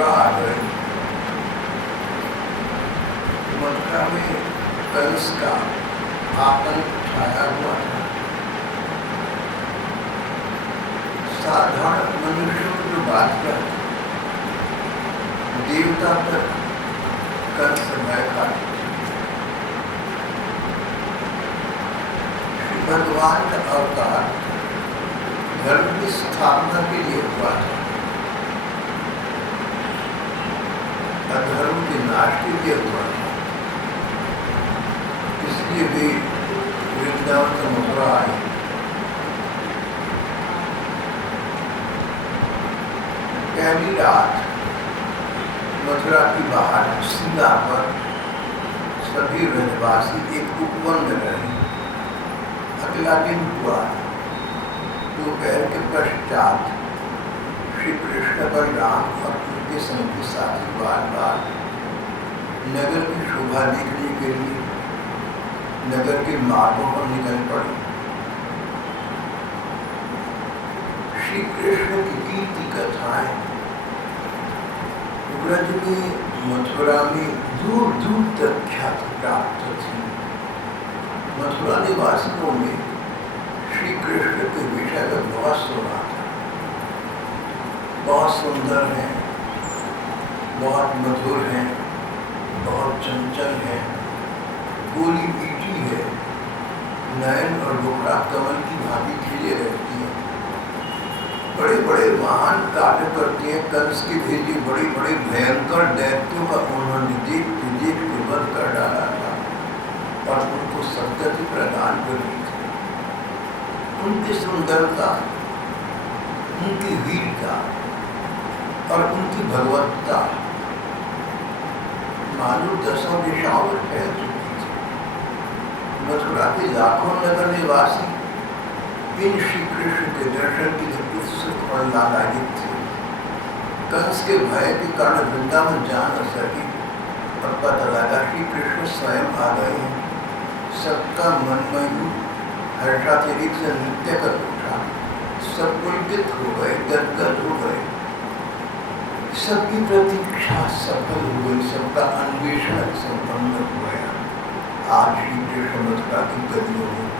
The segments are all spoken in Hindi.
मथुरा आ गए। मथुरा में कंस का आतंक छाया हुआ था। साधारण मनुष्यों की जो बात करते, देवता तक कंस भय खाते। भगवान का अवतार धर्म की स्थापना के लिए हुआ था, अधर्म के नाश के लिए हुआ था। इसलिए वे वृंदावन से मथुरा आए। पहली रात मथुरा की बाहर सीधा पर सभी ब्रजवासी एक उपवन में रहे। अगला दिन हुआ। दोपहर के पश्चात श्री कृष्ण बलराम और उनके संगी साथी बार बार नगर की शोभा देखने के लिए नगर के मार्गों पर निकल पड़े। श्री कृष्ण की कीर्ति कथाएं ब्रज में, मथुरा में दूर दूर तक ख्याति प्राप्त थी। मथुरा निवासियों में श्री कृष्ण के विषय में बहुत सुना था। बहुत सुंदर हैं, बहुत मधुर हैं, बहुत चंचल हैं, बोली मीठी है, नयन और मुखड़ा कमल की भांति खिले रहती है। बड़े बड़े महान कार्य करते हैं। कंस के भेजे बड़े बड़े भयंकर दैत्यों का उन्होंने देख के वध कर डाला था और उनको सद्गति प्रदान कर दी थी। उनकी सुंदरता, उनकी वीरता और उनकी भगवत्ता मानो दसों दिशाओं में फैल चुकी थी। मथुरा के लाखों नगर निवासी इन श्री कृष्ण के दर्शन के लिए उत्सुक और लालायित थे। कंस के भय के कारण वृंदावन जा न सके और पता लगा श्री कृष्ण स्वयं आ गए हैं। सबका मन में हर्षातिरिक्त से नृत्य कर उठा। सब पुलकित हो गए, गदगद हो गए। सबकी प्रतीक्षा सफल हो गई, सबका अन्वेषण संपन्न हो गया। आज श्री कृष्ण मथुरा की गलियों में,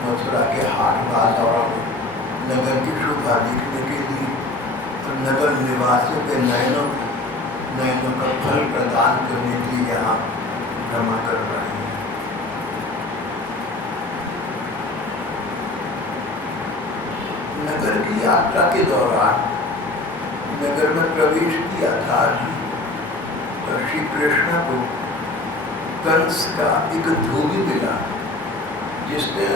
मथुरा के हाट बाजारों में नगर की शोभा देखने के लिए और नगर निवासियों के नयनों का फल प्रदान करने के लिए यहाँ भ्रमण कर रहे हैं। नगर की यात्रा के दौरान नगर में प्रवेश किया था तो श्री कृष्ण को कंस का एक धोबी मिला, जिसने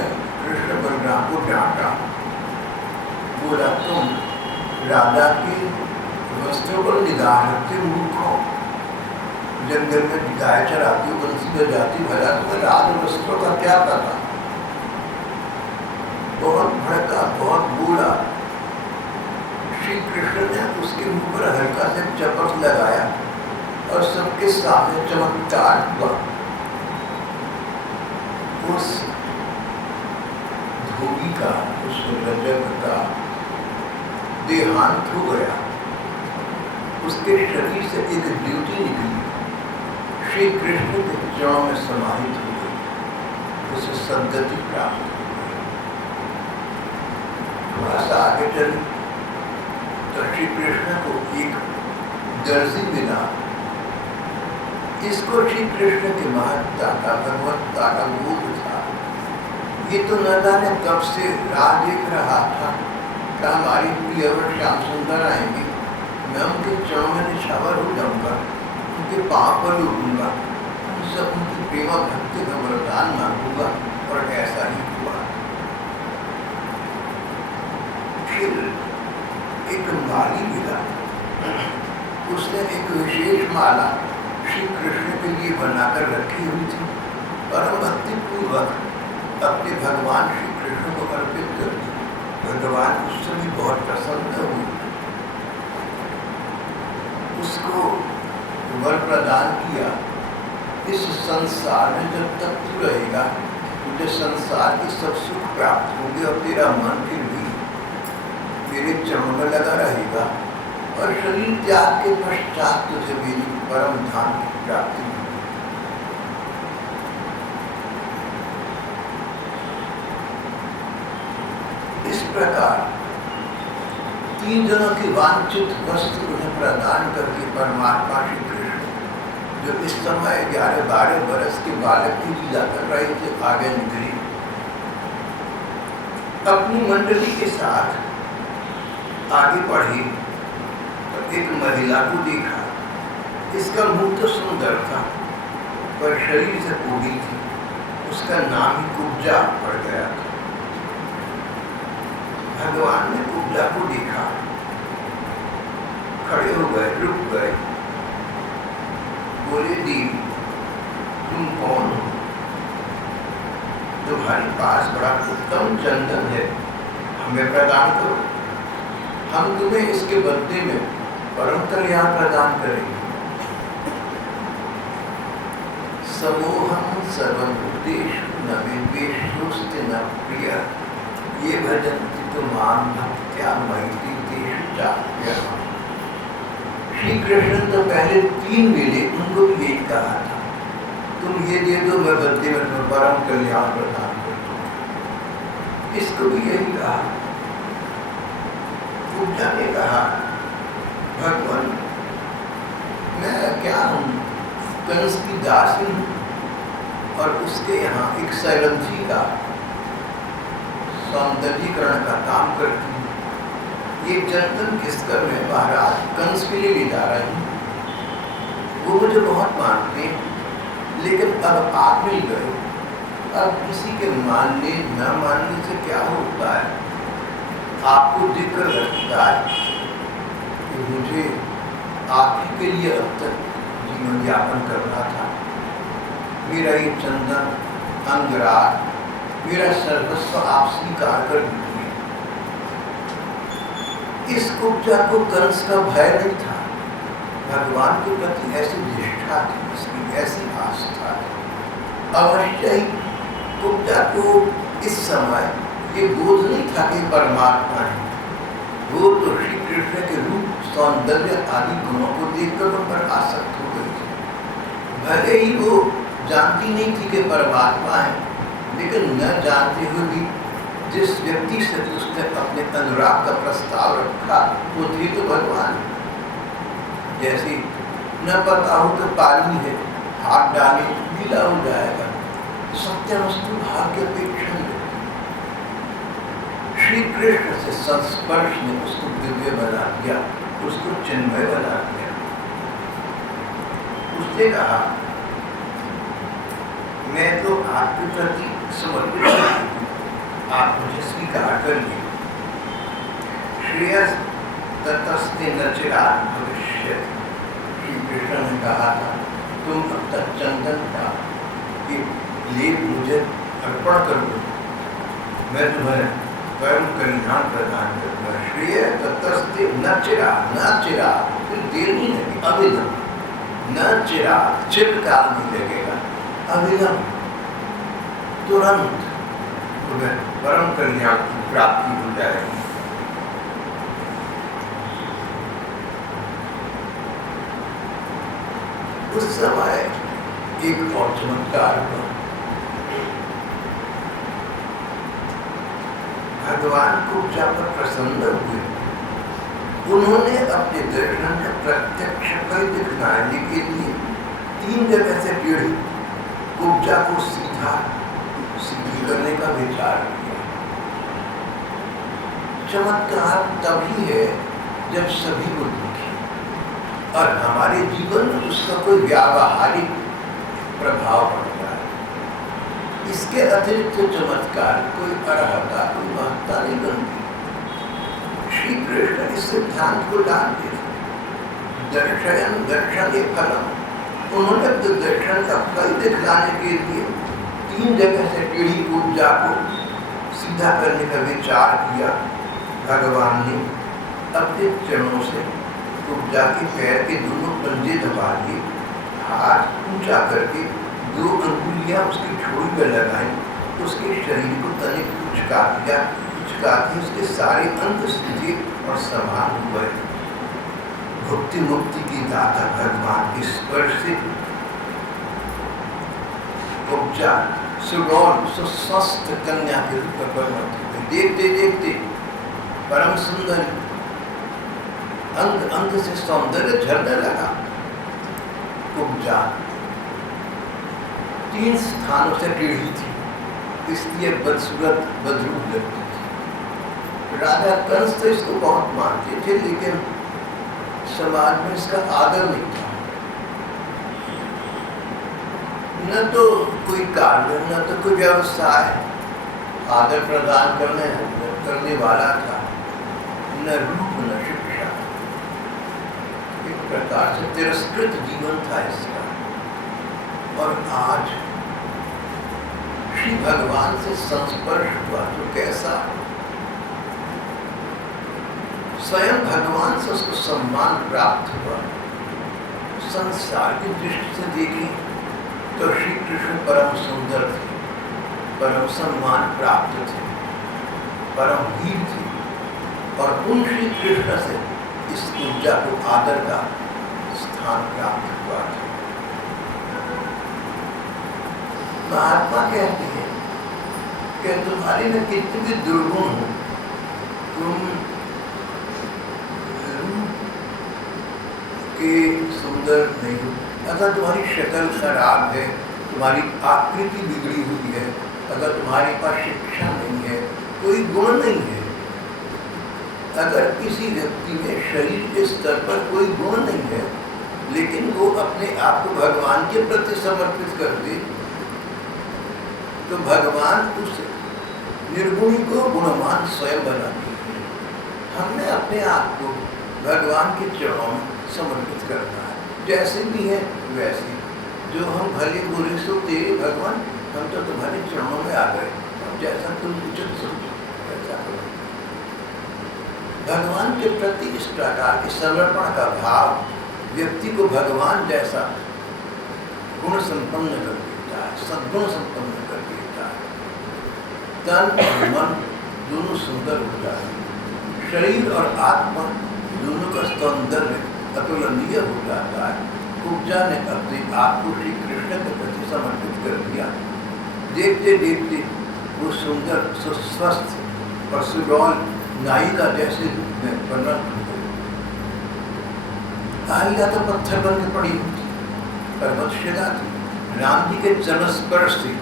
कृष्ण बलराम को डांटा। बोला, तुम राधा की वस्त्रों पर निगाह रखते मूर्खों, जंगल में गाय चराती हो, बंसी बजाती, भला तुम्हें राज वस्त्रों का क्या पता। बहुत भड़का, बहुत बोला। श्री कृष्ण ने उसके मुंह पर हल्का से चपट लगाया और सबके सामने चमत्कार हुआ। उस धोबी का, उस रजक का देहांत हो गया। उसके शरीर से एक ज्योति निकली, श्री कृष्ण के चरणों में समाहित हो गई। उसे सद्गति प्राप्त हो गई। थोड़ा सा आगे चले तो श्री कृष्ण को एक दर्जी मिला। इसको श्री कृष्ण की महत्ता का, भगवत्ता का बोध था। ये तो न जाने कब से राह देख रहा था कि हमारी प्रियवर श्याम सुंदर आएंगे, मैं उनके चरणों में निछावर हो जाऊंगा, उनके पाँव पर लूटूंगा, उनसे उनकी प्रेमा भक्ति का वरदान मांगूंगा। और ऐसा ही हुआ। फिर एक माली मिला। उसने एक विशेष माला श्री कृष्ण के लिए बनाकर रखी हुई थी। परम भक्तिपूर्वक अपने भगवान श्री कृष्ण को अर्पित कर दी। भगवान उससे भी बहुत प्रसन्न हुए। उसको वर प्रदान किया, इस संसार में जब तक तू रहेगा तुझे संसार के सब सुख प्राप्त होंगे और तेरा मन फिर भी मेरे चरणों में लगा रहेगा। और शरीर त्याग के पश्चात तुझे मेरी परम धाम की प्राप्ति होगी। इस प्रकार 3 जनों की वांछित वस्तु उन्हें प्रदान करके परमात्मा श्री कृष्ण, जो इस समय 11-12 वर्ष के बालक की लीला कर रहे थे, आगे निकले। अपनी मंडली के साथ आगे बढ़े तो एक महिला को देखा। इसका मुख तो सुंदर था पर शरीर से कोढ़ी थी। उसका नाम ही कुब्जा पड़ गया था। भगवान ने कुब्जा को देखा, खड़े हो गए, रुक गए, बोले देवी तुम कौन हो? तुम्हारे पास बड़ा उत्तम चंदन है, हमें प्रदान करो, हम तुम्हें इसके बदले में परम कल्याण प्रदान करेंगे। समूहम सर्वभूतेषु न विद्वेषोऽस्ति न प्रिय ये भजन्ति तो माम भक्त्या मयि तेषु चाप्यः। श्री कृष्ण तो पहले 3 मिले, उनको भी यही कहा था, तुम ये दे दो, मैं बदले में तुम्हें परम कल्याण प्रदान कर दूंगा। इसको भी यही कहा। कुब्जा ने कहा, भगवान मैं क्या हूँ, कंस की दासी हूँ और उसके यहाँ एक सैरंथी का सौंदर्यीकरण का काम करती हूँ। ये चंदन किसकर मैं महाराज कंस के लिए ले जा रही हूँ। वो मुझे बहुत मानते हैं, लेकिन अब आप मिल गए। अब किसी के मानने न मानने से क्या होता है? आपको जिक्र रखता है कि मुझे आप ही के लिए अब तक जीवन यापन करना था। मेरा ये चंदन अंगराग, मेरा सर्वस्व आप स्वीकार कर दीजिए। इस कुब्जा को कंस का भय नहीं था। भगवान के प्रति ऐसी निष्ठा थी, इसकी ऐसी आस्था थी। अवश्य ही कुब्जा को इस समय ये बोध नहीं था कि परमात्मा है। वो तो श्री कृष्ण के रूप, सौंदर्य आदि गुणों को देखकर उन पर आसक्त हो गई थी। भले ही वो जानती नहीं थी कि परमात्मा है, लेकिन न जानते हुए भी जिस व्यक्ति से उसने अपने अनुराग का प्रस्ताव रखा वो थे तो भगवान। जैसे न पता हो तो पानी है, हाथ डाले गीला हो जाएगा। सत्य वस्तु भाग्य अपेक्षा नहीं। श्री कृष्ण से संस्पर्श ने उसको दिव्य बना दिया, उसको चिन्मय बना दिया। उसने कहा मैं तो आपके प्रति समर्पित हूँ, आप मुझे स्वीकार करिए। श्रेयस ततस्ते न चिरात् भविष्यति। श्री कृष्ण ने कहा था तुम अब तक चंदन का लेप मुझे अर्पण कर दो, मैं तुम्हें परम कल्याण प्रदान करूंगा। श्रेय ततस्ते न चिरात्, न चिरात् फिर देर नहीं लगी, अविलंब। न चिरात् चिरकाल नहीं लगेगा, अविलंब तुरंत तुम्हें परम कल्याण की प्राप्ति हो जाएगी। उस समय एक और चमत्कार हुआ। भगवान कुब्जा पर प्रसन्न हुए। उन्होंने अपने दर्शन का प्रत्यक्ष फल दिखलाने के लिए 3 जगह से पीढ़ी कुब्जा को सीधी करने का विचार किया। चमत्कार तभी है जब सभी को दिखे और हमारे जीवन में उसका कोई व्यावहारिक प्रभाव पड़ता है। इसके अतिरिक्त चमत्कार कोई अर्हता, कोई महत्ता नहीं बनती। श्री कृष्ण इस सिद्धांत को डालते दर्शन दर्शन फलम। उन्होंने तो दर्शन का फल दिखलाने के लिए 3 जगह से पीढ़ी कुब्जा को सीधा करने का विचार किया। भगवान ने अपने चरणों से कुब्जा के पैर के दोनों पंजे दबा दिए, हाथ ऊंचा करके 2 अंगुलियां उसकी ठोड़ी पर लगाई, उसके शरीर को तनिक उचका दिया, उचका के उसके सारे अंग सीधे और समान हुए। भुक्ति मुक्ति की दाता भगवान के स्पर्श से उपजा सुगौर सुस्वस्थ कन्या के रूप में परिणत हुई। देखते देखते परम सुंदर अंग अंग से सौंदर्य झरने लगा। उपजा 3 स्थानों से टेढ़ी थी, इसलिए बदसूरत बदरूप लगती थी। राजा कंस तो इसको बहुत मानते थे, लेकिन समाज में इसका आदर नहीं था। न तो कोई कार्य, न तो कोई व्यवसाय आदर प्रदान करने वाला था, न रूप न शिक्षा। एक प्रकार से तिरस्कृत जीवन था इसका। और आज श्री भगवान से संस्पर्श हुआ तो कैसा, स्वयं भगवान से उसको सम्मान प्राप्त हुआ। संसार की दृष्टि से देखें तो श्री कृष्ण परम सुंदर थे, परम सम्मान प्राप्त थे, परम वीर थे, और उन श्री कृष्ण से इस ऊर्जा को आदर का स्थान प्राप्त हुआ था। महात्मा कहते हैं कि तुम्हारे में कितने भी दुर्गुण हो, तुम के सुंदर नहीं हो, अगर तुम्हारी शक्ल खराब है, तुम्हारी आकृति बिगड़ी हुई है, अगर तुम्हारे पास शिक्षा नहीं है, कोई गुण नहीं है, अगर किसी व्यक्ति में शरीर के स्तर पर कोई गुण नहीं है, लेकिन वो अपने आप को भगवान के प्रति समर्पित कर दे, तो भगवान उस निर्गुणी को गुणवान स्वयं बनाते हैं। हमने अपने आप को भगवान के चरणों में समर्पित करना है, जैसे भी है वैसे। जो हम भले बुरे सो तेरे भगवान, हम तो तुम्हारे चरणों में आ गए, जैसा तुम उचित समझो वैसा करो। भगवान के प्रति इस प्रकार के समर्पण का भाव व्यक्ति को भगवान जैसा गुण संपन्न कर देता है, सद्गुण संपन्न कर देता है। तन और मन दोनों सुंदर हो जाते हैं, शरीर और आत्मा दोनों का सौंदर्य अतुलनीय हो जाता है। उपजा ने अपने आप को श्री कृष्ण के प्रति समर्पित कर दिया। देखते देखते वो सुंदर सुस्वस्थ और सुडौल नायिका जैसे रूप में परिणत हो गई। अहिल्या तो पत्थर बन के पड़ी हुई थी, पर्वतशिला थी, राम जी के चरण स्पर्श से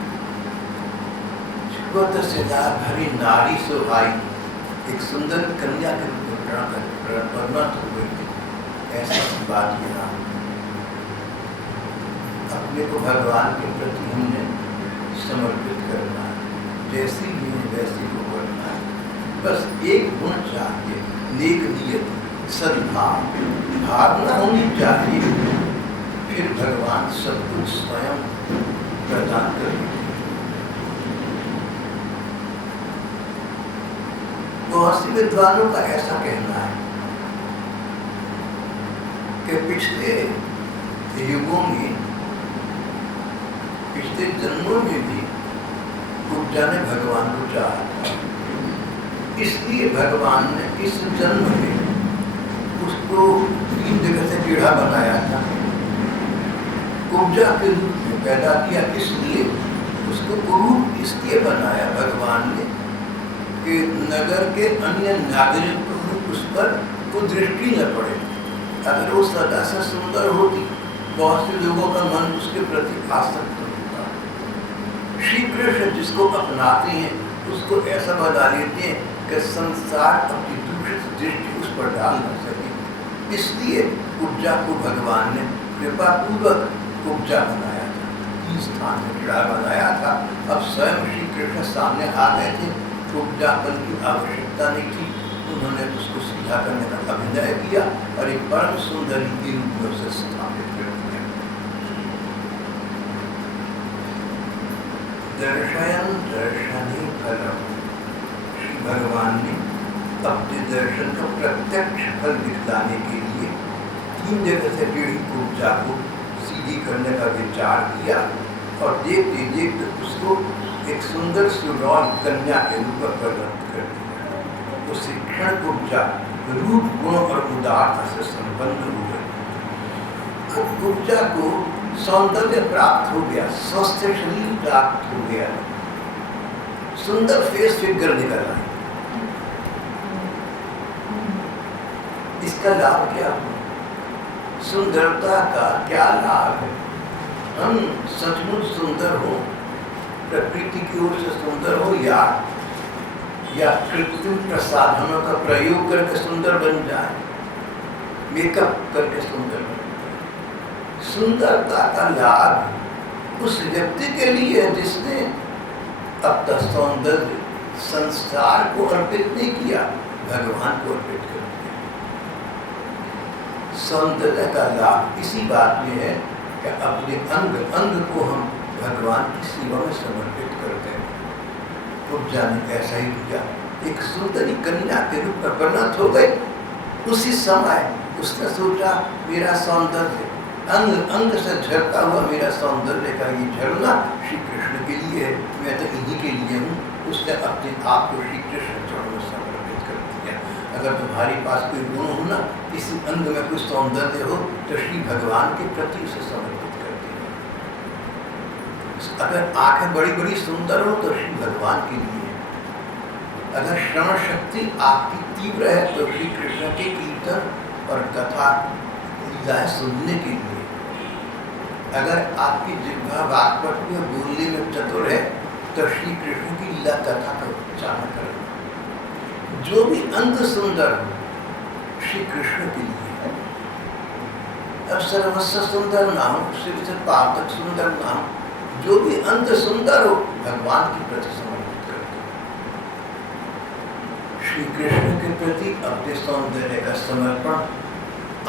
भरी नारी सुहाई एक सुंदर कन्या के रूप में परिणत हो गई थी। ऐसा बात यहाँ अपने को भगवान के प्रति हमने समर्पित करना है, जैसी भी है वैसी को करना है। बस एक गुण चाहिए, नेक नियत, सद्भाव, भावना होनी चाहिए, फिर भगवान सब कुछ स्वयं प्रदान करेंगे। बहुत सी विद्वानों का ऐसा कहना है कि पिछले युगों में, पिछले जन्मों में भी उपजा ने भगवान को चाहा था, इसलिए भगवान ने इस जन्म में उसको 3 जगह से टेढ़ा बनाया था। उपजा के रूप में पैदा किया, इसलिए उसको कुरूप इसलिए बनाया भगवान ने कि नगर के अन्य नागरिकों को उस पर कुदृष्टि न पड़े। अगर वो सदा से सुंदर होती, बहुत से लोगों का मन उसके प्रति आसक्त होता। श्री कृष्ण जिसको अपनाते हैं उसको ऐसा बना लेते हैं कि संसार अपनी दूषित दृष्टि उस पर डाल न सके। इसलिए उपजा को भगवान ने कृपा पूर्वक उपजा बनाया था, 3 स्थान से टेढ़ा बनाया था। अब स्वयं श्री कृष्ण सामने आ गए थे, उपजापन की आवश्यकता नहीं थी, उन्होंने उसको सीधा करने का अभिनय किया और एक परम सुंदरी के रूप में उसे स्थापित कर दिया। दर्शयन दर्शनी फलम, श्री भगवान ने अपने दर्शन का प्रत्यक्ष फल दिखलाने के लिए 3 जगह से टेढ़ी उपजा को सीधी करने का विचार किया और देखते देखते उसको एक सुंदर सुडौल कन्या के रूप में परिणत कर दिया। उस क्षण उपजा रूप गुण और उदारता से संपन्न हुए। अब कुब्जा को सौंदर्य प्राप्त हो गया, स्वस्थ शरीर प्राप्त हो गया, सुंदर फेस फिगर निकल आई। इसका लाभ क्या हुआ? सुंदरता का क्या लाभ है? हम सचमुच सुंदर हो, प्रकृति की ओर से सुंदर हो, या कृत्रिम प्रसाधनों का प्रयोग करके सुंदर बन जाए, मेकअप करके सुंदर बन जाए। सुंदरता का लाभ उस व्यक्ति के लिए है जिसने अपना सौंदर्य संसार को अर्पित नहीं किया, भगवान को अर्पित कर दिया। सौंदर्य का लाभ इसी बात में है कि अपने अंग को हम भगवान की सेवा में समर्पित करते हैं। कुब्जा ने ऐसा ही किया, एक सुंदरी कन्या के रूप में परिणत हो गई। उसी समय उसने सोचा मेरा सौंदर्य अंग अंग से झरता हुआ मेरा सौंदर्य का ये झरना श्री कृष्ण के लिए है, मैं तो इन्हीं के लिए हूँ। उसने अपने आप को श्री कृष्ण चरणों में समर्पित कर दिया। अगर तुम्हारे पास कोई गुण हो ना, किसी अंग में कोई सौंदर्य हो, तो श्री भगवान के प्रति उसे समर्पित कर दिया। अगर आंखें बड़ी बड़ी सुंदर हो तो श्री भगवान के लिए, अगर श्रवण शक्ति आपकी तीव्र है तो श्री कृष्ण के कीर्तन और कथा लीलाएं सुनने के लिए, अगर आपकी जिह्वा वाक्पट में बोलने में चतुर है तो श्री कृष्ण की लीला कथा का उच्चारण करें। जो भी अंग सुंदर हो श्री कृष्ण के लिए है। अब सर्वस्व सुंदर ना हो, सिर्फ से पातक सुंदर ना हो, जो भी अंग सुंदर हो भगवान के प्रति समर्पित करते हैं। श्री कृष्ण के प्रति अपने सौंदर्य का समर्पण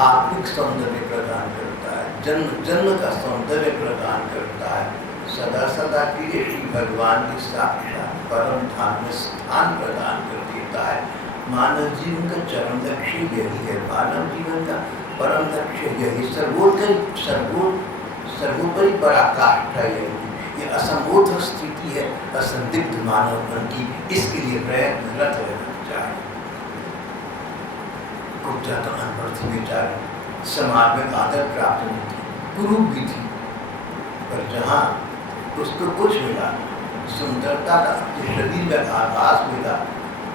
आत्मिक सौंदर्य प्रदान करता है, जन्म जन्म का सौंदर्य प्रदान करता है, सदा सदा के लिए श्री भगवान के साक्षात परम धाम में स्थान प्रदान कर देता है। मानव जीवन का चरम लक्ष्य यही है, मानव जीवन का परम लक्ष्य यही, सर्वोपरि पराकाष्ठा यही, ये असंबोध स्थिति है असंदिग्ध मानवपन की, इसके लिए प्रयत्नरत रहना चाहिए। कुब्जा तो अनपढ़ थी बेचारी, समाज में आदर प्राप्त नहीं थी, कुरूप भी थी, पर जहाँ उसको कुछ मिला, सुंदरता का अपने शरीर में आभास मिला,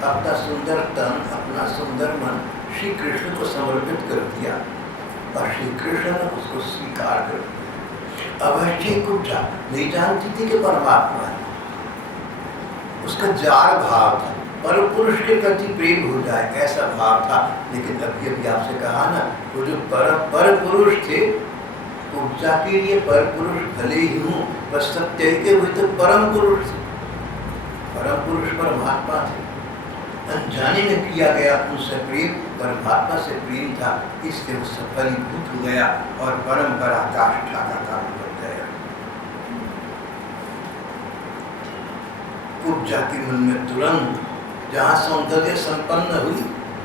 अपना सुंदर तन, अपना सुंदर मन श्री कृष्ण को समर्पित कर दिया और श्री कृष्ण ने उसको स्वीकार कर दिया। अवश्य कुब्जा नहीं जानती थी कि परमात्मा है, उसका जार भाव था, पर पुरुष के प्रति प्रेम हो जाए ऐसा भाव था। लेकिन अभी आपसे कहा ना, वो जो पर पुरुष थे, कुब्जा के लिए पर पुरुष भले ही हूँ, पर सत्य के हुए तो परम पुरुष थे, परम पुरुष परमात्मा थे। अनजाने में किया गया उनसे प्रेम परमात्मा से प्रेम था, इसलिए वो सफलीभूत हो गया और परम पराकाष्ठा का काम कर गया। कुब्जा के मन में तुरंत जहाँ सौंदर्य संपन्न हुई,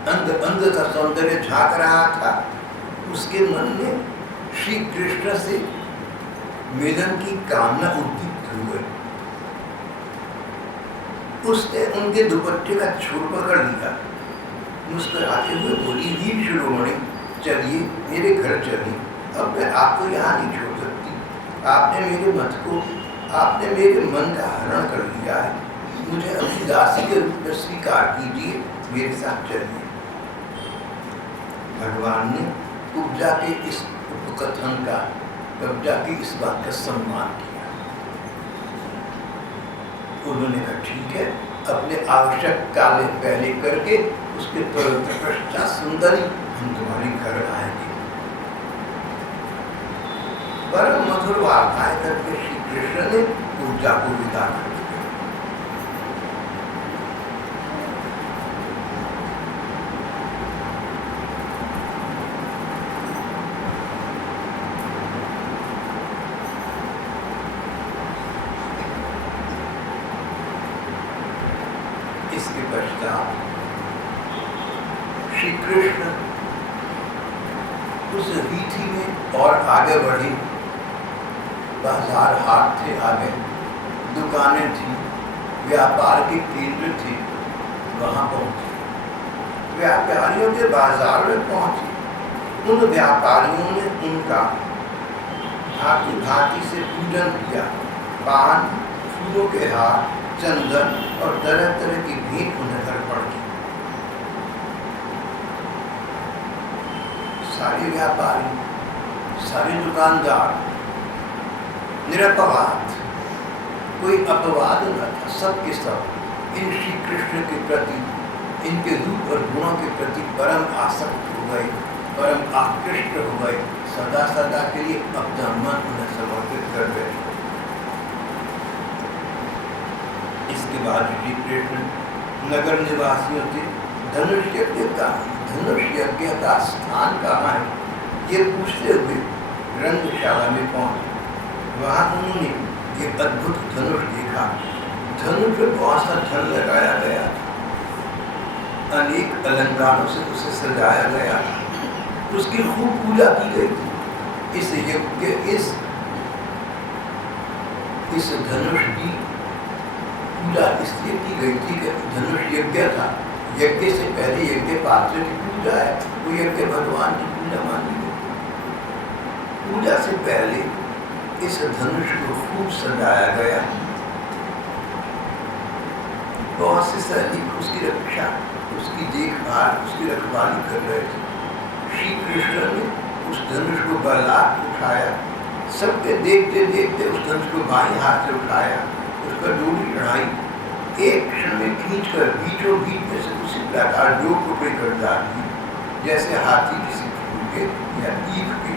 अंग अंग का सौंदर्य झांक रहा था, उसके मन में श्री कृष्ण से मिलन की कामना उद्दीप्त हुई। उसने उनके दुपट्टे का छोर पकड़ लिया, मुस्कुराते हुए बोली, वीर शिरोमणि चलिए मेरे घर चलिए, अब मैं आपको यहाँ नहीं छोड़ सकती, आपने मेरे मन का हरण कर लिया है, मुझे अपनी दासी के रूप में स्वीकार कीजिए, मेरे साथ चलिए। भगवान ने कुब्जा के इस उपकथन का, कुब्जा की इस बात का सम्मान किया। उन्होंने कहा ठीक है, अपने आवश्यक कार्य पहले करके उसके तुरंत पश्चात सुंदरी हम तुम्हारे घर आएंगे। परम मधुर वार्ताएं करके श्री कृष्ण ने कुब्जा को विदा कर दिया। इसके पश्चात श्री कृष्ण उस वीथी में और आगे बढ़े, बाजार हाट थे, आगे दुकानें थी, व्यापार के केंद्र थे, वहां पहुंचे। व्यापारियों के बाजार में पहुंचे। उन व्यापारियों ने उनका भांति भांति से पूजन किया। पान, फूलों के हार, चंदन और तरह तरह की भेंट उन्हें अर्पण की। सारे व्यापारी, सारे दुकानदार निरपवाद, कोई अपवाद न था, सब के सब इन श्री कृष्ण के प्रति, इनके रूप और गुणों के प्रति परम आसक्त हो गए, परम आकृष्ट हो गए, सदा सदा के लिए अपना मन उन्हें समर्पित कर बैठे। इसके बाद श्री कृष्ण नगर निवासियों से धनुष यज्ञ का स्थान कहाँ है ये पूछते हुए रंगशाला में पहुंचे। वहां उन्होंने ये अद्भुत धनुष देखा। धनुष पर बहुत सा धन लगाया गया, अनेक अलंकारों से उसे सजाया गया, उसकी खूब पूजा की गई थी। इस धनुष की पूजा इसलिए की गई थी कि धनुष यज्ञ था। यज्ञ से पहले यज्ञ पात्र की पूजा है, वो यज्ञ भगवान की पूजा मानी गई। पूजा से पहले इस धनुष को खूब सजाया गया। बहुत से सैनिक उसकी रक्षा, उसकी देखभाल, उसकी रखवाली कर रहे थे। श्री कृष्ण ने उस धनुष को बलात् उठाया। सबके देखते देखते उस धनुष को बाएं हाथ से उठाया, उस पर डोरी चढ़ाई, एक क्षण में खींचकर बीचों बीच में से उसी प्रकार दो टुकड़े कर डाली, जैसे हाथी किसी फूल के या ईख के।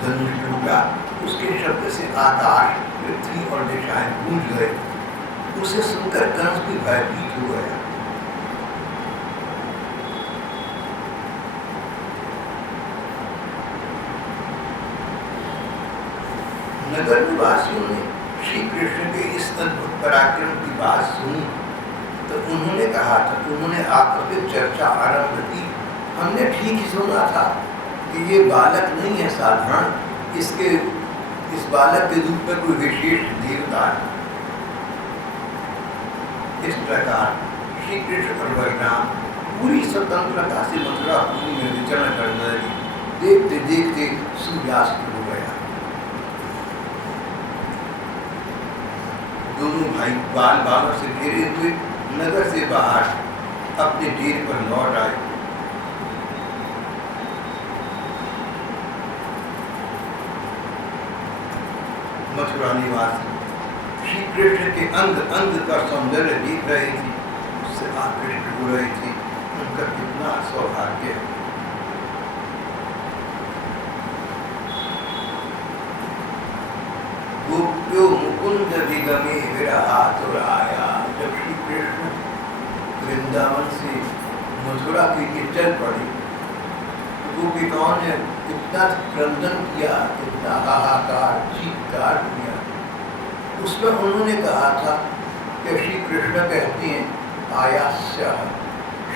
धनुष टूटा, उसके शब्द से आकाश, पृथ्वी और दिशाएं गूंज गए। उसे सुनकर कंस भी भयभीत हो गया। नगर निवासियों ने श्री कृष्ण के इस अद्भुत पराक्रम की बात सुनी तो उन्होंने कहा था, उन्होंने आपस में चर्चा आरंभ की। हमने ठीक ही सुना था कि ये बालक नहीं है साधारण, इस बालक के रूप में कोई विशेष देवता है। इस प्रकार श्री कृष्ण और बलराम पूरी स्वतंत्रता से मथुरापुरी में विचरण करने लगे। देखते देखते सूर्यास्त हो गया। दोनों भाई बाल बालों से घिरे हुए नगर से बाहर अपने डेरे पर लौट आए। मथुरा निवासी श्री कृष्ण के अंग अंग का सौंदर्य देख रहे थे, उससे आकृष्ट हो रहे थे। उनका कितना सौभाग्य है। गोप्यो मुकुंद विगमे विरहातुराया। जब श्री कृष्ण वृंदावन से मथुरा के लिए चल पड़े तो गोपिकाओं ने कितना क्रंदन किया, कितना हाहाकार चीत्कार किया। उसमें उन्होंने कहा था कि श्री कृष्ण कहते हैं आयास्य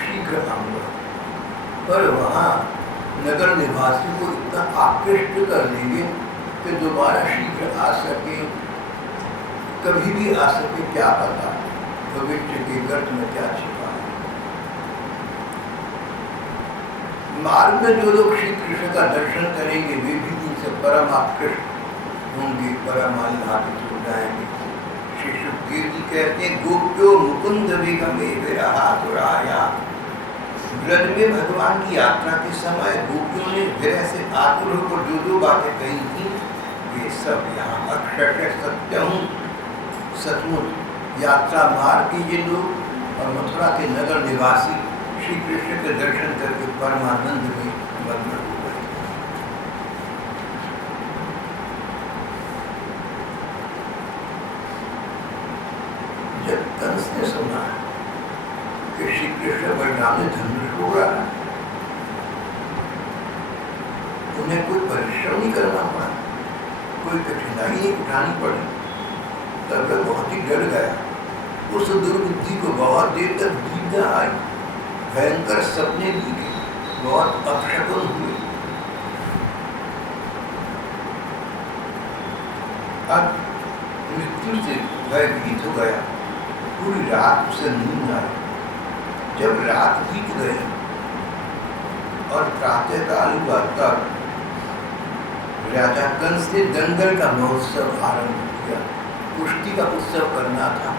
शीघ्र आऊंगा, पर वहाँ नगर निवासियों को इतना आकृष्ट कर देंगे कि दोबारा शीघ्र आ सके, कभी भी आ सके, क्या पता भविष्य के गर्त में क्या छिपा है। मार्ग में जो लोग श्री कृष्ण का दर्शन करेंगे वे भी उनसे परम आकृष्ट होंगे, परम आह्लादित हो जाएंगे। श्री सुखदेव जी कहते हैं गोप्यो मुकुंद विगमे विरहातुराया। ब्रज में भगवान की यात्रा के समय गोपियों ने विरह से आतुर होकर जो जो बातें कही थी वे सब यहाँ अक्षर सत्य हूँ। सचमुच यात्रा मार्ग कीजिए लोग और मथुरा के नगर निवासी श्री कृष्ण के दर्शन करके परमानंद में मग्न हो गए। जब कंस ने सुना कि श्री कृष्ण बलराम ने धनुष उड़ा, उन्हें कोई परिश्रम नहीं करना पड़ा, कोई कठिनाई नहीं उठानी पड़ी, तब वह बहुत ही डर गया। उस दुर्बुद्धि को बहुत देर तक नींद आई, भयंकर सपने दिखे, बहुत अपशकुन हुए। अब मृत्यु से भयभीत हो गया। पूरी रात उसे नींद आई। जब रात बीत गई और प्रातःकाल हुआ तब राजा कंस ने दंगल का महोत्सव आरंभ किया। कुश्ती का उत्सव करना था,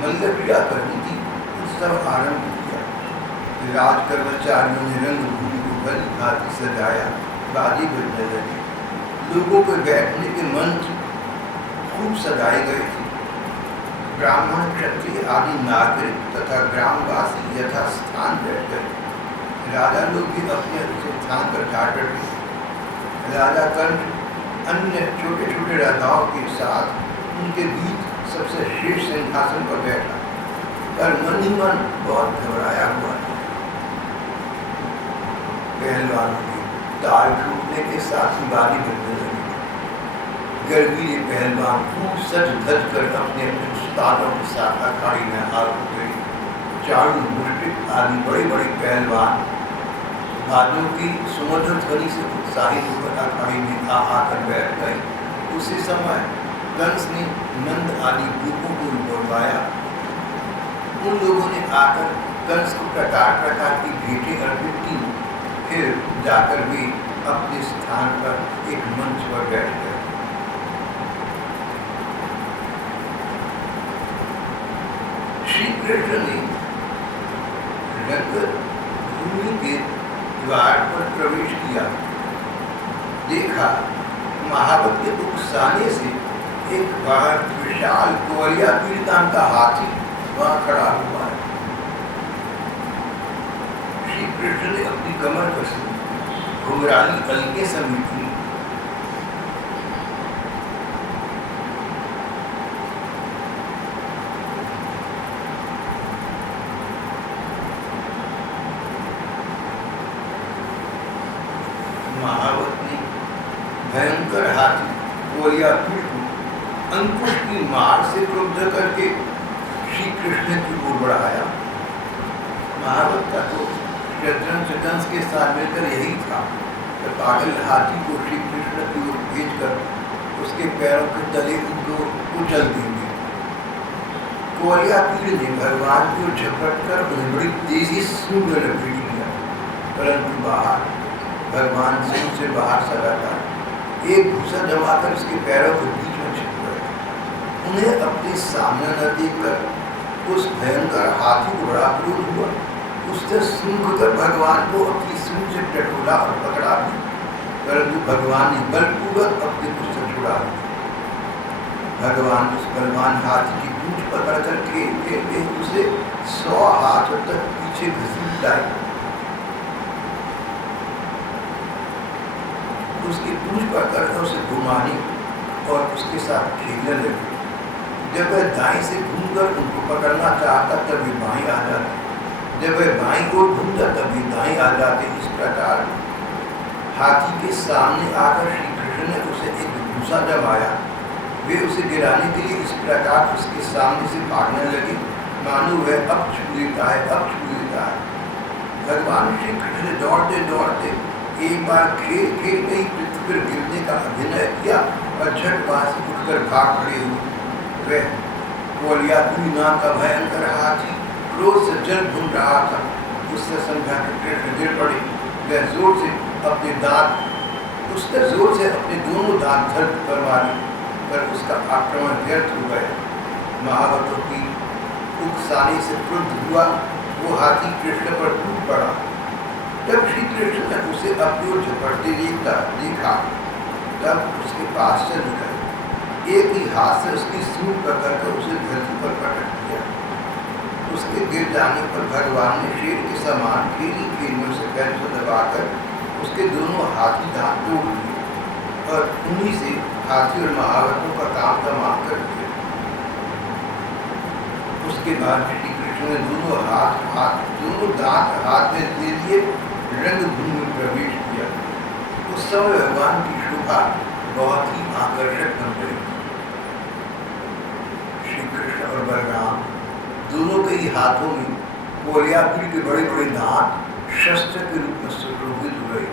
मल्ल क्रीड़ा करनी थी, उत्सव आरंभ किया। राज कर्मचारियों ने रंगभूमि को भली भांति सजाया, बाजी बजने लगी, लोगों के बैठने के मंच खूब सजाए गए थे। ब्राह्मण, क्षत्रिय आदि नागरिक तथा ग्रामवासी यथा स्थान बैठ गए। राजा लोग भी अपने स्थान पर जा बैठे। राजा कंस अन्य छोटे छोटे राजाओं के साथ उनके बीच सबसे शीर्ष सिंहासन पर बैठा, पर मन ही मन बहुत घबराया हुआ था। पहलवानों के ताल टूटने के साथ ही बारी बजने लगी। गर्वीले पहलवान खूब सज धज कर अपने अपने उस्तादों के साथ अखाड़ी में आ उतरे। चारू मुश्किल आदि बड़े बड़े पहलवान बाजों की सुमधुर ध्वनि से उत्साहित होकर अखाड़ी में आकर बैठ गए। उसी समय कंस ने नंद आदि ग्रुपों को बुलवाया। उन लोगों ने आकर कंस को प्रकार प्रकार की भेंटें अर्पित की। फिर जाकर भी अपने स्थान पर एक मंच पर बैठ गए। श्री कृष्ण ने रंगभूमि के द्वार पर प्रवेश किया। देखा महावत के उकसाने से एक बाहर विशाल कोरिया पीड़ितान का हाथी वहां खड़ा हुआ है। श्री कृष्ण ने अपनी कमर कसी, घुंघराली अलगे समेटी, महावत ने भयंकर हाथी कोरिया पीठ को अंकुश की मार से क्रुद्ध करके श्री कृष्ण की ओर बढ़ाया। महावत का तो कंस के साथ मिलकर यही था कि पागल हाथी को श्री कृष्ण की ओर भेजकर उसके पैरों के तले उनको कुचल देंगे। कोरिया पीड़ ने भगवान को झपट कर उन्हें बड़ी तेजी से लपेट लिया, परंतु बाहर भगवान सिंह से बाहर सगा था। एक घुसा जमाकर उसके पैरों के बीच में छिप गए। उन्हें अपने सामने न देखकर उस भयंकर हाथी को बड़ा क्रोध हुआ। उसने सूंघ कर भगवान को अपनी सूंड से टटोला और पकड़ा भी, परंतु भगवान ने बलपूर्वक अपने को से छुड़ा दिया। भगवान उस बलवान हाथी की पूंछ पकड़ कर खेलते उसे 100 हाथों तक पीछे घसीट लाए। उसकी पूंछ पकड़ कर उसे घुमाने और उसके साथ खेलने लगे। जब वह दाएं से घूमकर उनको पकड़ना चाहता तब वे बाएं आ जाते, जब वह बाईं ओर घूमता तब वे दाएं आ जाते। इस प्रकार हाथी के सामने आकर श्री कृष्ण ने उसे एक घूसा जमाया। वे उसे गिराने के लिए इस प्रकार उसके सामने से भागने लगे, मानो वह अब छू लेता है, अब छू लेता है। भगवान श्री कृष्ण दौड़ते दौड़ते एक बार खेल खेल में ही पृथ्वी पर गिरने का अभिनय किया और झट वहां से उठकर भाग खड़े हुए। वह कोरियापुरी नाम का भयंकर हाथी क्रोध से जल घूम रहा था। उससे समझा कि कृष्ण गिर पड़े। वह जोर से अपने दांत उसने जोर से अपने दोनों दांत धड़ पर मारे, पर उसका आक्रमण व्यर्थ हो गया। महावतों की उकसाने से क्रुद्ध हुआ वो हाथी कृष्ण पर टूट पड़ा। जब श्री कृष्ण ने उसे अपनी ओर झपटते देखा तब उसके पास चल गए। एक ही हाथ से उसकी सूंड पकड़कर उसे धरती पर पटक दिया। उसके गिर जाने पर भगवान ने शेर के समान खेली खेल में उसे पैर से दबाकर उसके दोनों हाथी दांत तोड़ दिए और उन्हीं से हाथी और महावतों का काम तमाम कर दिया। उसके बाद श्री कृष्ण ने दोनों दांत हाथ में ले लिए, रंगभूमि में प्रवेश किया। उस समय भगवान की शोभा बहुत ही आकर्षक बन गई। श्री कृष्ण और बलराम दोनों के ही हाथों में कोरियापुरी के बड़े बड़े दांत शस्त्र के रूप में सुशोभित हुए।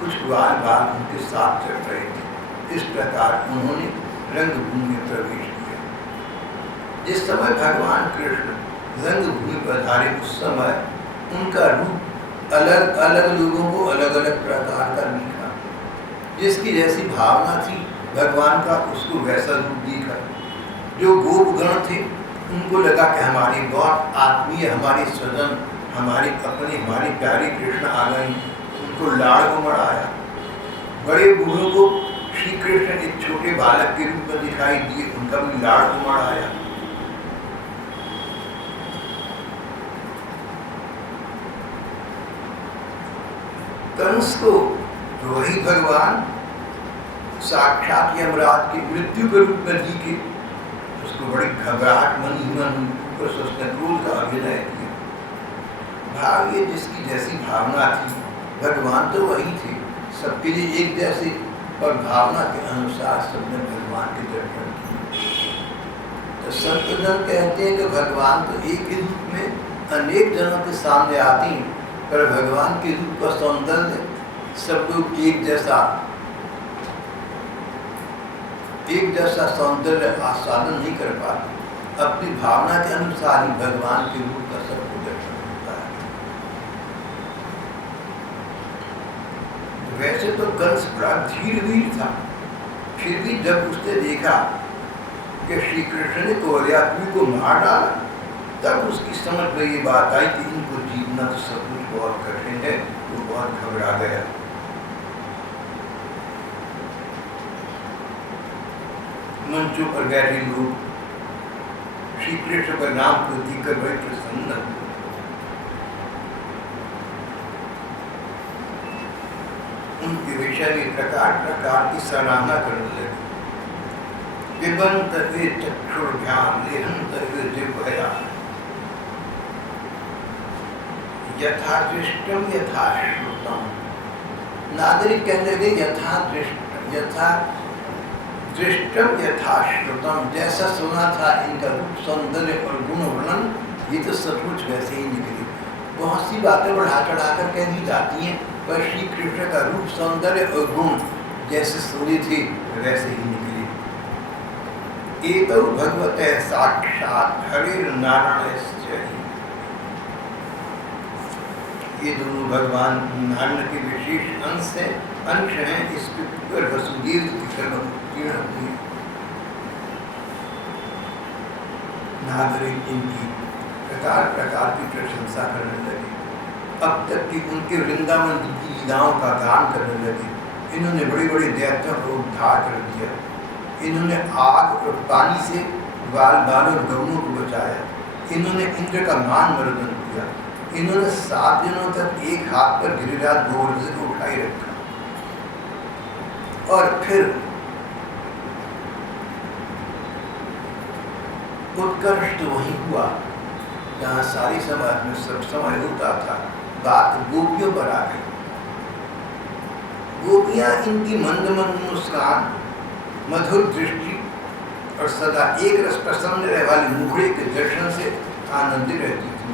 कुछ बाल बाल उनके साथ चल रहे थे। इस प्रकार उन्होंने रंगभूमि में प्रवेश किया। जिस समय भगवान कृष्ण रंगभूमि पर पधारे उस समय उनका रूप अलग अलग लोगों को अलग अलग प्रकार का लिखा। जिसकी जैसी भावना थी भगवान का, उसको वैसा रूप दिखा। जो गोपगण थे उनको लगा कि हमारी बहुत आत्मीय, हमारी स्वजन, हमारी अपनी, हमारी प्यारी कृष्ण आ गई, उनको लाड़ उमड़ आया। बड़े बूढ़ों को श्री कृष्ण एक छोटे बालक के रूप में दिखाई दिए, उनका भी लाड़ उमड़ आया। कंस को वही भगवान साक्षात यमराज की मृत्यु के रूप में दिखे, उसको बड़ी घबराहट मन ही मन पर उसने क्रोध का अभिनय किया। भाग्य जिसकी जैसी भावना थी, भगवान तो वही थे, सबके लिए एक जैसे, और भावना के अनुसार सबने भगवान के दर्शन किए। तो संतजन कहते हैं कि भगवान तो एक ही रूप में अनेक जनों के सामने आते हैं, पर भगवान के रूप का सौंदर्य सब लोग एक जैसा सौंदर्य आस्वादन नहीं कर पाते। अपनी भावना के अनुसार ही भगवान के रूप का सबको दर्शन होता है। वैसे तो कंस बड़ा धीर था, फिर भी जब उसने देखा कि श्री कृष्ण ने कौरवासुर को मार डाला, तब उसकी समझ में ये बात आई कि इनको जीतना तो सब कुछ बहुत कठिन है। वो बहुत घबरा गया। मंचों पर बैठे लोग श्री कृष्ण का नाम को देखकर बड़े प्रसन्न हुए। उनके विषय में प्रकार प्रकार की सराहना करने लगे। पिबंत वे चक्षुर्भ्याम लेहंत वे जिह्वया यथा दृष्टम यथा श्रुतम। नागरिक कहने लगे यथा दृष्टम यथा श्रुतम, जैसा सुना था इनका रूप सौंदर्य और गुण वर्णन, ये तो सचमुच वैसे ही निकली। बहुत सी बातें बढ़ा चढ़ाकर कह दी जाती हैं, पर श्री कृष्ण का रूप सौंदर्य और गुण जैसे सुनी थी वैसे ही निकली। एतौ भगवते साक्षात हरिर नारायणश्च, ये दोनों भगवान नारायण के विशेष अंश हैं। इसके ऊपर वसुदेव की नागरिक इनकी प्रकार प्रकार की प्रशंसा करने लगे। अब तक कि उनके वृंदावन की लीलाओं का गान करने लगे। इन्होंने बड़े बड़े दैत्यों को उद्धार कर दिया। इन्होंने आग और पानी से बाल और गौनों को बचाया। इन्होंने इंद्र का मान मर्दन किया। इन्होंने 7 दिनों तक एक हाथ पर गिरिराज गोवर्धन को उठाए रखा। और फिर उत्कर्ष तो वही हुआ जहाँ सारी समाज में सब समय होता था। बात गोपियों पर आ गई। गोपियाँ इनकी मंद मंद मुस्कान, मधुर दृष्टि और सदा एक रस प्रसन्न रहने वाले मुखड़े के दर्शन से आनंदित रहती थी।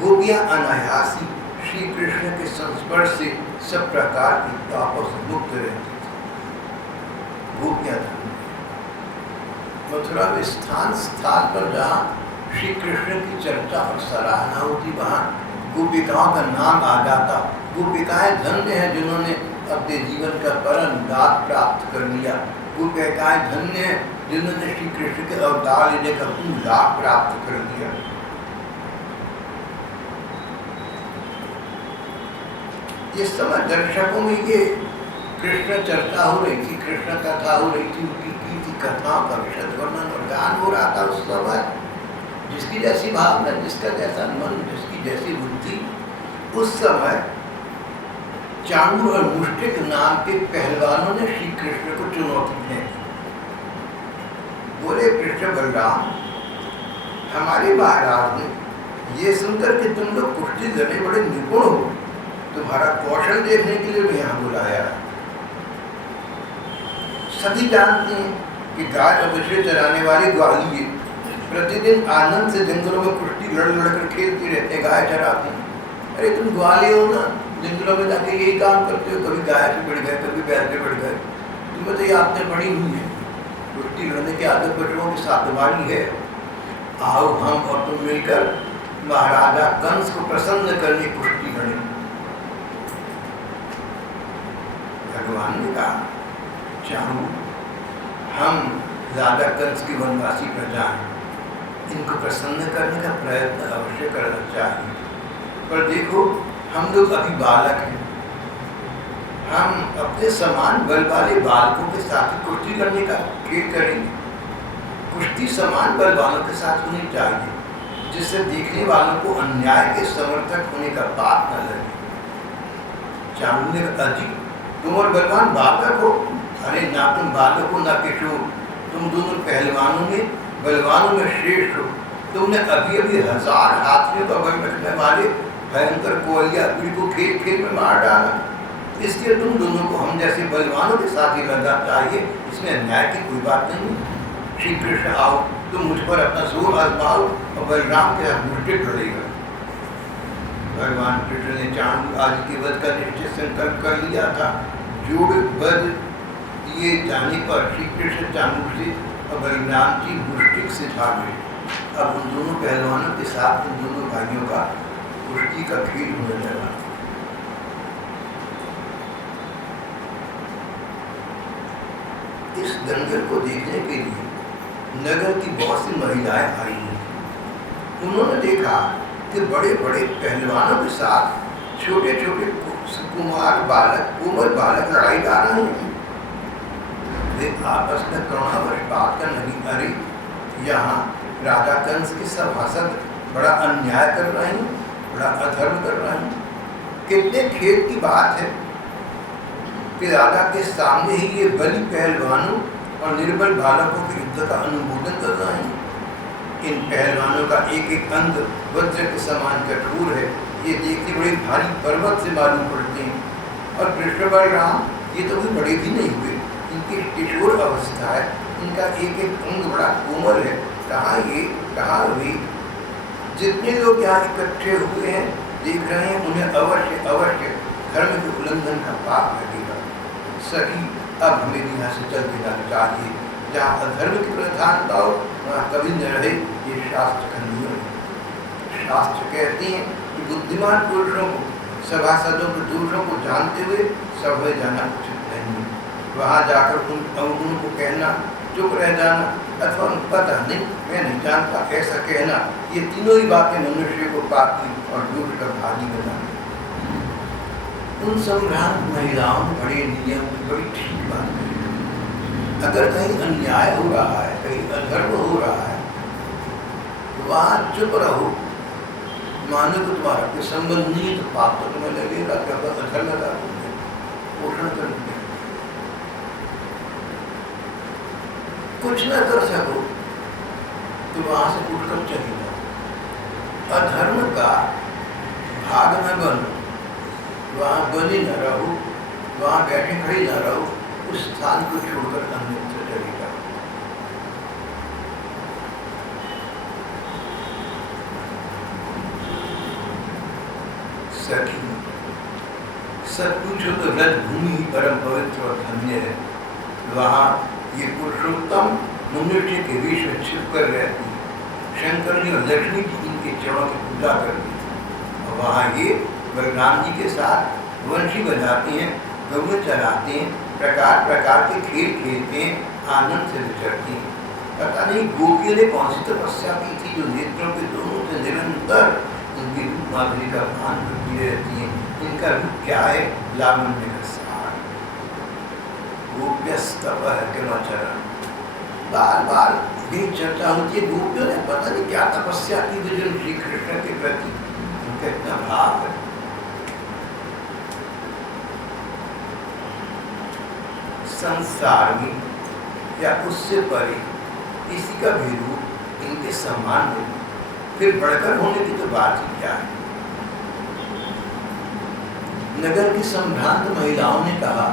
गोपियाँ अनायासी श्री कृष्ण के संस्पर्श से सब प्रकार की तापों से मुक्त रहती थी। गोपियाँ मथुरा में स्थान पर जहाँ श्री कृष्ण की चर्चा और सराहना होती, वहाँ गोपिकाओं का नाम आ जाता। गोपिकाएं धन्य हैं जिन्होंने अपने जीवन का परम लाभ प्राप्त कर लिया। गोपिकाएं धन्य हैं जिन्होंने श्री कृष्ण के अवतार लेने का पूर्ण लाभ प्राप्त कर लिया। इस समय दर्शकों में ये कृष्ण चर्चा हो रही थी, कृष्ण कथा हो रही थी, उनकी कथाओं का विशद वर्णन और गान हो रहा था। उस समय जिसकी जैसी भावना, जिसका जैसा मन, जिसकी जैसी बुद्धि, उस समय चांगुर और मुष्टिक नाम के पहलवानों ने श्री कृष्ण को चुनौती फेंकी। बोले, कृष्ण बलराम, हमारे महाराज ने ये सुनकर कि तुम लोग कुश्ती लड़ने बड़े निपुण हो, तुम्हारा कौशल देखने के लिए यहाँ बुलाया। सभी जानते हैं कि गाय और बछड़े चराने वाले ग्वालिये प्रतिदिन आनंद से जंगलों में कुश्ती लड़ कर खेलती रहते हैं, गाय चराते हैं। अरे तुम ग्वालिये हो ना, जंगलों में जाके यही काम करते हो, कभी गाय से बढ़ गए, कभी बैल से बढ़ गए। तुम्हें तो ये आपने पढ़ी हुई है, कुश्ती लड़ने की आदत बछड़ों के साथ तुम्हारी है। आओ हम और तुम मिलकर महाराजा कंस को प्रसन्न करने कुश्ती लड़े। पहलवान ने कहा, चाहूँ हम राजा कंस की वनवासी प्रजा हैं, इनको प्रसन्न करने का प्रयत्न अवश्य करना चाहिए, पर देखो हम लोग अभी बालक हैं, हम अपने समान बल वाले बालकों के साथ कुश्ती करने का खेल करेंगे। कुश्ती समान बल वालों के साथ होनी चाहिए, जिससे देखने वालों को अन्याय के समर्थक होने का पाप न लगे। चांद ने अधिक तुम और बलवान बालक हो, अरे ना तुम बालक हो ना किशोर, तुम दोनों पहलवानों में बलवानों में श्रेष्ठ हो। तुमने अभी अभी 1000 हाथियों का बल रखने वाले भयंकर कोलिया पीड़ को खेल खेल में मार डाला, इसलिए तुम दोनों को हम जैसे बलवानों के साथ ही लड़ना चाहिए, इसमें अन्याय की कोई बात नहीं। श्री कृष्ण आओ, तुम मुझ पर अपना जोर आजमाओ और बलराम के साथ मुझे लड़ेगा। भगवान कृष्ण ने चांद आदि के वध का निश्चय संकल्प कर लिया था। जोड़ वध दिए जाने पर श्री कृष्ण चांदू से और बलराम जी मुष्टिक से भाग गए। अब उन दोनों पहलवानों के साथ उन दोनों भाइयों का कुश्ती का खेल होने लगा। इस दंगल को देखने के लिए नगर की बहुत सी महिलाएं आई हुई थी। उन्होंने देखा कि बड़े बड़े पहलवानों के साथ छोटे छोटे कुमार बालक कोमल बालक लड़ाई ला रहे हैं। वे आपस में करुणावश बात कर लगी, अरे यहाँ राजा कंस के सभासद बड़ा अन्याय कर रहे हैं, बड़ा अधर्म कर रहे हैं। कितने खेद की बात है कि राजा के सामने ही ये बलि पहलवानों और निर्बल बालकों के युद्ध का अनुमोदन कर रहे हैं। इन पहलवानों का एक एक अंग वज्र के समान कठोर है, ये देखते बड़े भारी पर्वत से मालूम पड़ते हैं। और कृष्ण बलराम ये तो भी बड़े भी नहीं हुए, इनकी किशोर अवस्था है, इनका एक एक अंग बड़ा कोमल है। कहाँ ये कहाँ वे? जितने लोग यहाँ इकट्ठे हुए हैं देख रहे हैं, उन्हें अवश्य अवश्य धर्म के उल्लंघन का पाप लगेगा। सखी अब हमें यहाँ से चल देना चाहिए, जहाँ अधर्म की प्रधानता हो वहाँ कभी न रहे, ये शास्त्र का नियम है। शास्त्र कहते हैं कि बुद्धिमान पुरुषों को सभासदों के दोषों को जानते हुए सब में जाना उचित नहीं। वहाँ जाकर उन अवगुणों को कहना, चुप रह जाना अथवा पता नहीं मैं नहीं जानता ऐसा कहना, ये तीनों ही बातें मनुष्य को पापी और दोष का भागी बनाती। उन सम्राट महिलाओं ने बड़े नियम बड़ी ठीक बात कही। अगर कहीं अन्याय हो रहा है, कहीं अधर्म हो रहा है, तो वहाँ चुप रहो, मानो तो तुम्हारा कोई संबंध नहीं है, तो पाप तो तुम्हें लगेगा कि अधर्म का पोषण कर दिया। कुछ न कर सको तो वहाँ से उठकर चले जाओ। अधर्म का भाग न बनो, वहाँ बनी न रहो, वहाँ बैठे खड़ी न रहो, उस स्थान को छोड़कर अन्यत्र चले जाओ। सखी सब पूछो तो व्रज भूमि ही परम पवित्र और धन्य है। वहाँ ये पुरुषोत्तम मनुष्य के विष में छिप कर रहती, शंकर जी और लक्ष्मी जी इनके चरणों की पूजा करती, और वहाँ ये बलराम जी के साथ वंशी बजाते हैं, गौएं चराते हैं, प्रकार प्रकार के खेल खेलते हैं, आनंद से विचरती हैं। पता नहीं गोपियों ने कौन सी तपस्या की थी जो नेत्रों के दोनों से निरंतर उनकी रूप माधुरी का भान करती रहती है। इनका रूप क्या है? लावण्य का सार। गोप्यस्तप है किमाचरण, बार बार भी चर्चा होती है। गोपियों ने पता नहीं क्या तपस्या की थी जो श्री कृष्ण के प्रति उनका इतना भाव है। संसार में या उससे परे किसी का भी रूप इनके समान हो, फिर बढ़कर होने की तो बात ही क्या है। नगर की संभ्रांत महिलाओं ने कहा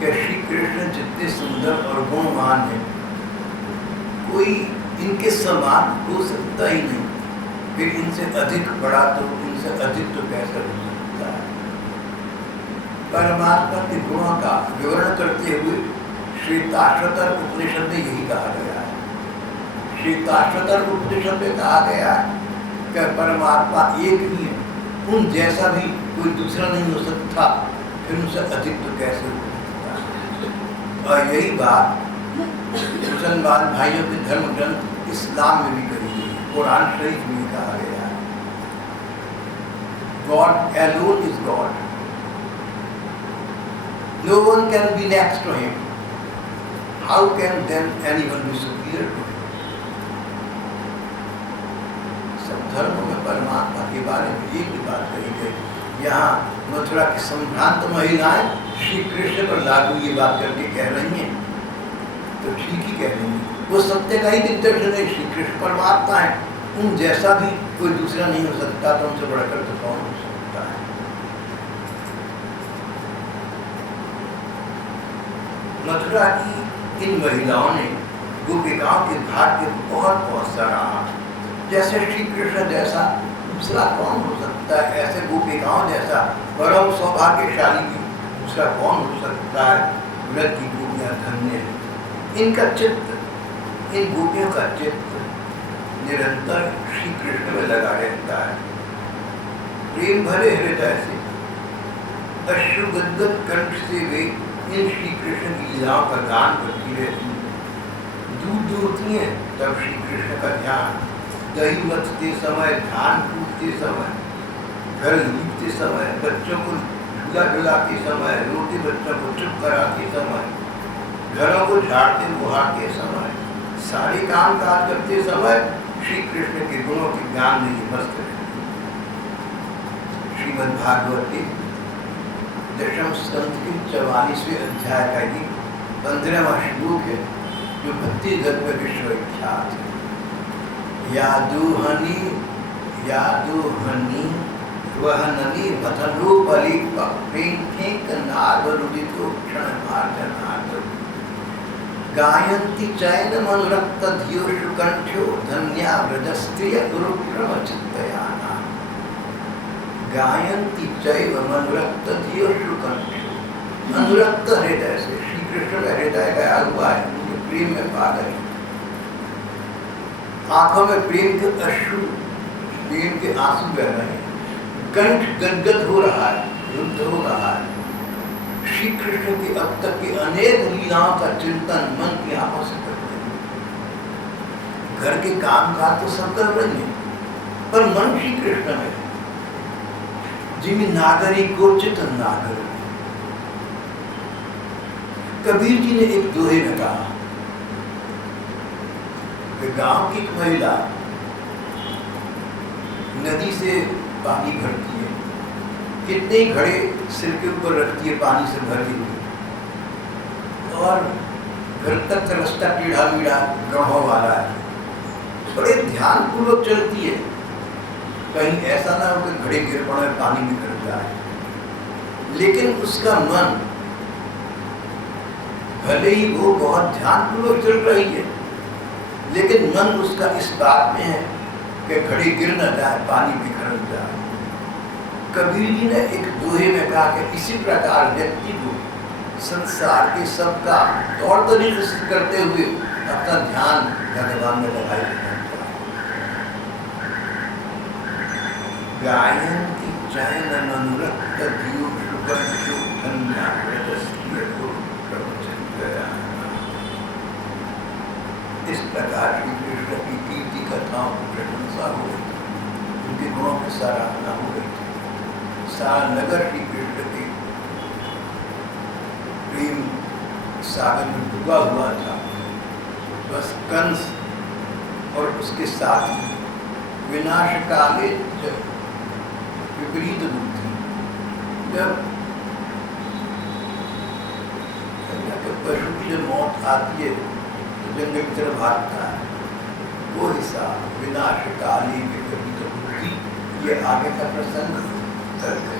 कि श्री कृष्ण जितने सुंदर और गुणवान हैं, कोई इनके समान हो सकता ही नहीं, फिर इनसे अधिक बड़ा तो इनसे अधिक तो कैसे हो सकता है। परमात्मा के गुणों का विवरण करते हुए श्वेताश्वतर उपनिषद में यही कहा गया है। श्वेताश्वतर उपनिषद में कहा गया है कि परमात्मा एक ही है, उन जैसा भी कोई दूसरा नहीं हो सकता, फिर उनसे अधिक तो कैसे हो सकता है। और यही बात मुसलमान भाइयों के धर्म ग्रंथ इस्लाम में भी कही गई है, कुरान शरीफ में कहा गया है, God alone is God. No one can be next to him. How can then anyone be superior to him? सब धर्मों में परमात्मा के बारे में एक ही बात कही गई। यहाँ मथुरा की संभ्रांत महिलाएं श्री कृष्ण पर लागू ये बात करके कह रही हैं, तो ठीक ही कह रही हैं। वो सत्य का ही दिग्दर्शन है, श्री कृष्ण परमात्मा है, उन जैसा भी कोई दूसरा नहीं हो सकता, तो उनसे बढ़कर तो कौन हो सकता है। मथुरा की इन महिलाओं ने गोपिकाओं के भाग्य को बहुत बहुत सराहा। जैसे श्री कृष्ण जैसा दूसरा कौन हो सकता है, ऐसे गोपिकाओं जैसा परम सौभाग्यशाली भी दूसरा कौन हो सकता है। व्रत की गोपियां धन्य है, इनका चित्त, इन गोपियों का चित्त निरंतर श्री कृष्ण में लगा रहता है। प्रेम भरे हृदय से अश्रुगद्गद कंठ से वे इन श्री कृष्ण की लीलाओं का गान करती रहती है। दूध दूधती है तब श्री कृष्ण का ध्यान, दही मथते समय, धान कूटते समय, घर लीपते समय, बच्चों को झूला झुलाते समय, रोटी बच्चों को चुप कराते समय, घरों को झाड़ते बुहारते समय, सारे काम काज करते समय श्री कृष्ण के गुणों के ज्ञान में ही मस्त रहती। श्रीमद् भागवत के दशम स्कंध के 44वें अध्याय का ही 15वां श्लोक है, जो भक्ति जगत में विश्वविख्यात है। यादुहनी वहननी मथनोपली प्रेंखेक नागरुदितो क्षणमार्जनार्थ गायन्ति चैन मनुरक्त धियोषु कंठ्यो धन्या व्रजस्त्रिय गुरुक्रम चित्तयाना। गायन्ति चैव मनुरक्त धियोषु कंठ्यो, मनुरक्त हृदय से, श्री कृष्ण का हृदय गया हुआ है, उनके प्रेम में पागल है। आंखों में प्रेम के अश्रु, प्रेम के आंसू बह रहे हैं, कंठ गदगद हो रहा है, रुद्ध हो रहा है। श्री कृष्ण की अब तक की अनेक लीलाओं का चिंतन मन की आंखों से कर रहे हैं। घर के काम काज तो सब कर रहे हैं, पर मन श्री कृष्ण में, जिमी नागरी गोचित नागरी। कबीर जी ने एक दोहे में कहा, गांव की एक महिला नदी से पानी भरती है, कितने घड़े सिर के ऊपर रखती है पानी से भरी हुई, और घर तक का रास्ता टेढ़ा मीढ़ा गढ़ों वाला है, बड़े ध्यान पूर्वक चलती है, कहीं ऐसा ना हो कि घड़े गिर पड़े पानी में गिर जाए। लेकिन उसका मन, भले ही वो बहुत ध्यान पूर्वक चल रही है, लेकिन मन उसका इस बात में है कि घड़ी गिर न जाए, पानी बिखर जाए। कबीर जी ने एक दोहे में कहा कि इसी प्रकार व्यक्ति को संसार के सबका तौर तरीके से करते हुए अपना ध्यान भगवान में लगाए रखना चाहिए। गायन्ति चैन मनुरक्त धियोषु कंठ्यो धन्या व्रजस्त्रिय गुरुक्रम चित्तयाना। इस प्रकार श्री कृष्ण की कीर्ति कथाओं की प्रशंसा हो रही थी, उनके गुणों की सराहना हो रही थी। सारा नगर श्री कृष्ण के प्रेम सागर में डूबा हुआ था। बस कंस और उसके साथ विनाशकाले जब विपरीत बुद्धि, जब पशु की जब मौत आती है जंगल की तरफ भागता है, वो हिसाब विनाशकाली विपरीत बुद्धि, ये आगे का प्रसंग कर गए।